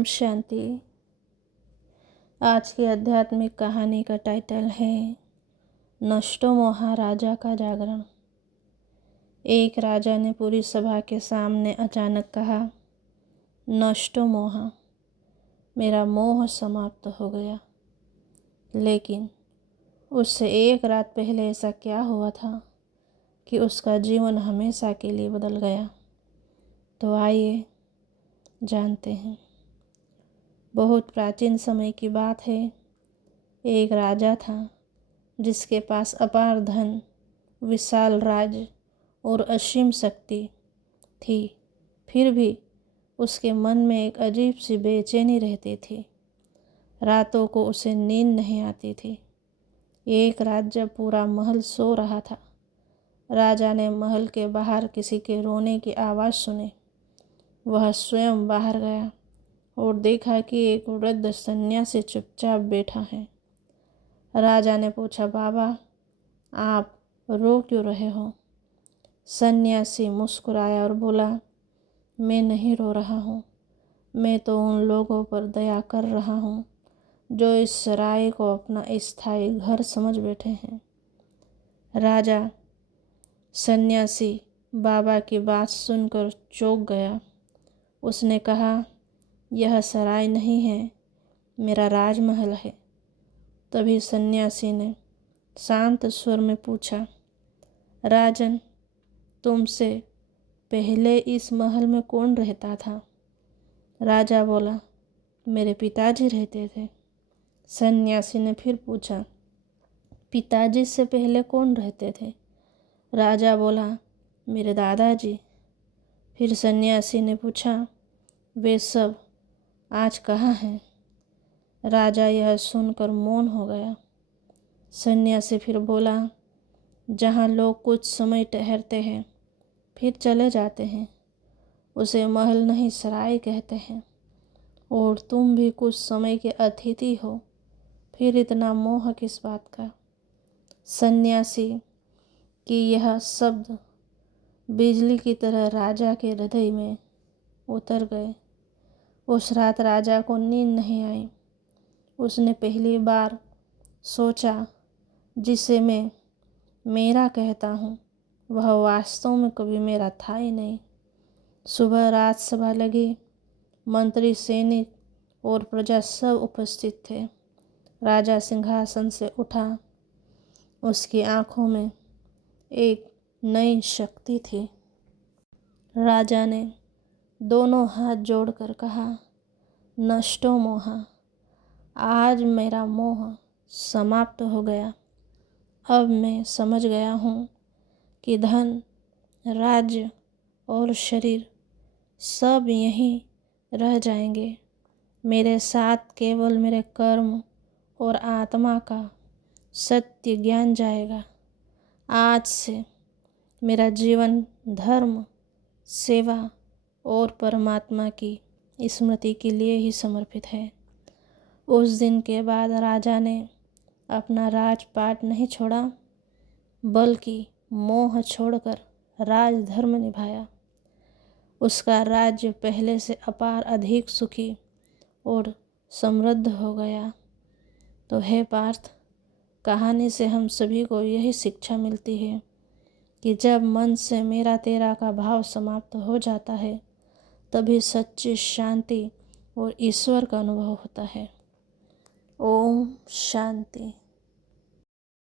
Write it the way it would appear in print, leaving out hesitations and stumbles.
ओम शांति। आज की आध्यात्मिक कहानी का टाइटल है नष्टो मोहा राजा का जागरण। एक राजा ने पूरी सभा के सामने अचानक कहा, नष्टो मोहा, मेरा मोह समाप्त हो गया। लेकिन उससे एक रात पहले ऐसा क्या हुआ था कि उसका जीवन हमेशा के लिए बदल गया। तो आइए जानते हैं। बहुत प्राचीन समय की बात है। एक राजा था जिसके पास अपार धन, विशाल राज्य और असीम शक्ति थी। फिर भी उसके मन में एक अजीब सी बेचैनी रहती थी। रातों को उसे नींद नहीं आती थी। एक रात जब पूरा महल सो रहा था, राजा ने महल के बाहर किसी के रोने की आवाज़ सुनी। वह स्वयं बाहर गया और देखा कि एक वृद्ध सन्यासी चुपचाप बैठा है। राजा ने पूछा, बाबा, आप रो क्यों रहे हो? सन्यासी मुस्कुराया और बोला, मैं नहीं रो रहा हूँ। मैं तो उन लोगों पर दया कर रहा हूँ जो इस सराय को अपना स्थायी घर समझ बैठे हैं। राजा सन्यासी बाबा की बात सुनकर चौंक गया। उसने कहा, यह सराय नहीं है, मेरा राजमहल है। तभी सन्यासी ने शांत स्वर में पूछा, राजन, तुमसे पहले इस महल में कौन रहता था? राजा बोला, मेरे पिताजी रहते थे। सन्यासी ने फिर पूछा, पिताजी से पहले कौन रहते थे? राजा बोला, मेरे दादाजी। फिर सन्यासी ने पूछा, वे सब आज कहाँ हैं? राजा यह सुनकर मौन हो गया। सन्यासी फिर बोला, जहाँ लोग कुछ समय ठहरते हैं फिर चले जाते हैं, उसे महल नहीं सराय कहते हैं। और तुम भी कुछ समय के अतिथि हो, फिर इतना मोह किस बात का? सन्यासी की यह शब्द बिजली की तरह राजा के हृदय में उतर गए। उस रात राजा को नींद नहीं आई। उसने पहली बार सोचा, जिसे मैं मेरा कहता हूँ वह वास्तव में कभी मेरा था ही नहीं। सुबह राजसभा लगी। मंत्री, सैनिक और प्रजा सब उपस्थित थे। राजा सिंहासन से उठा। उसकी आंखों में एक नई शक्ति थी। राजा ने दोनों हाथ जोड़कर कहा, नष्टो मोहा, आज मेरा मोह समाप्त हो गया। अब मैं समझ गया हूँ कि धन, राज्य और शरीर सब यहीं रह जाएंगे। मेरे साथ केवल मेरे कर्म और आत्मा का सत्य ज्ञान जाएगा। आज से मेरा जीवन धर्म, सेवा और परमात्मा की स्मृति के लिए ही समर्पित है। उस दिन के बाद राजा ने अपना राजपाट नहीं छोड़ा, बल्कि मोह छोड़कर राजधर्म निभाया। उसका राज्य पहले से अपार अधिक सुखी और समृद्ध हो गया। तो हे पार्थ, कहानी से हम सभी को यही शिक्षा मिलती है कि जब मन से मेरा तेरा का भाव समाप्त हो जाता है, तभी सच्ची शांति और ईश्वर का अनुभव होता है। ओम शांति।